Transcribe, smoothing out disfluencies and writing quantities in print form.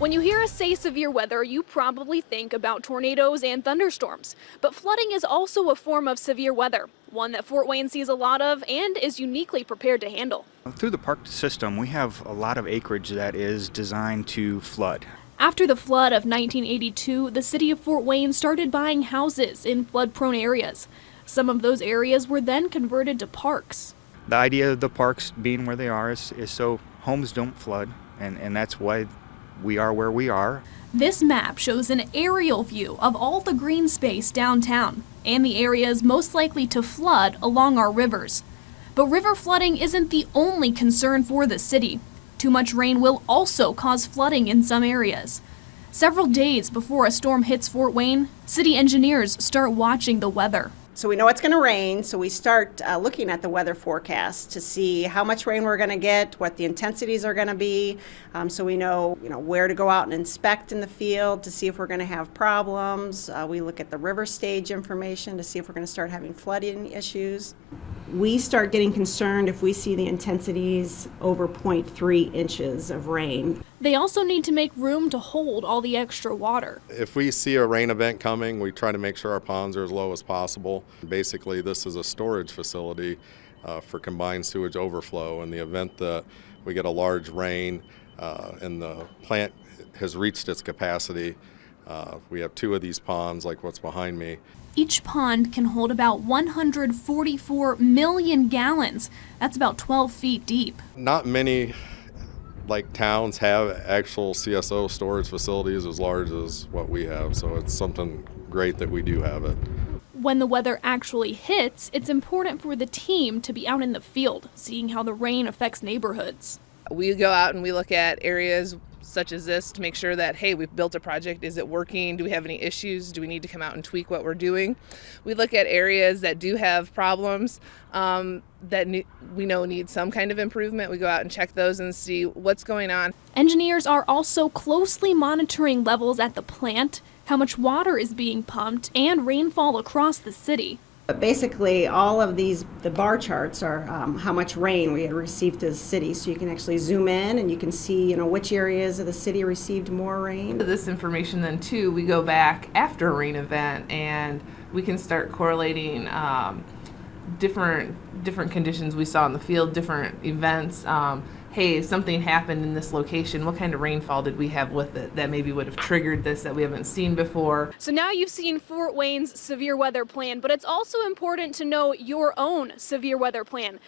When you hear us say severe weather, you probably think about tornadoes and thunderstorms. But flooding is also a form of severe weather, one that Fort Wayne sees a lot of and is uniquely prepared to handle. Through the park system, we have a lot of acreage that is designed to flood. After the flood of 1982, the city of Fort Wayne started buying houses in flood-prone areas. Some of those areas were then converted to parks. The idea of the parks being where they are is so homes don't flood, and that's why we are where we are. This map shows an aerial view of all the green space downtown and the areas most likely to flood along our rivers. But river flooding isn't the only concern for the city. Too much rain will also cause flooding in some areas. Several days before a storm hits Fort Wayne, city engineers start watching the weather. So we know it's going to rain, so we start looking at the weather forecast to see how much rain we're going to get, what the intensities are going to be, so we know, where to go out and inspect in the field to see if we're going to have problems. We look at the river stage information to see if we're going to start having flooding issues. We start getting concerned if we see the intensities over 0.3 inches of rain. They also need to make room to hold all the extra water. If we see a rain event coming, we try to make sure our ponds are as low as possible. Basically, this is a storage facility for combined sewage overflow. In the event that we get a large rain and the plant has reached its capacity, we have two of these ponds like what's behind me. Each pond can hold about 144 million gallons. That's about 12 feet deep. Not many towns have actual CSO storage facilities as large as what we have, so it's something great that we do have it. When the weather actually hits, it's important for the team to be out in the field, seeing how the rain affects neighborhoods. We go out and we look at areas such as this to make sure that, hey, we've built a project. Is it working? Do we have any issues? Do we need to come out and tweak what we're doing? We look at areas that do have problems we know need some kind of improvement. We go out and check those and see what's going on. Engineers are also closely monitoring levels at the plant, how much water is being pumped, and rainfall across the city. But basically, all of the bar charts are how much rain we had received as a city. So you can actually zoom in and you can see, which areas of the city received more rain. This information then too, we go back after a rain event and we can start correlating different conditions we saw in the field, different events. Hey, something happened in this location. What kind of rainfall did we have with it that maybe would have triggered this that we haven't seen before? So now you've seen Fort Wayne's severe weather plan, but it's also important to know your own severe weather plan.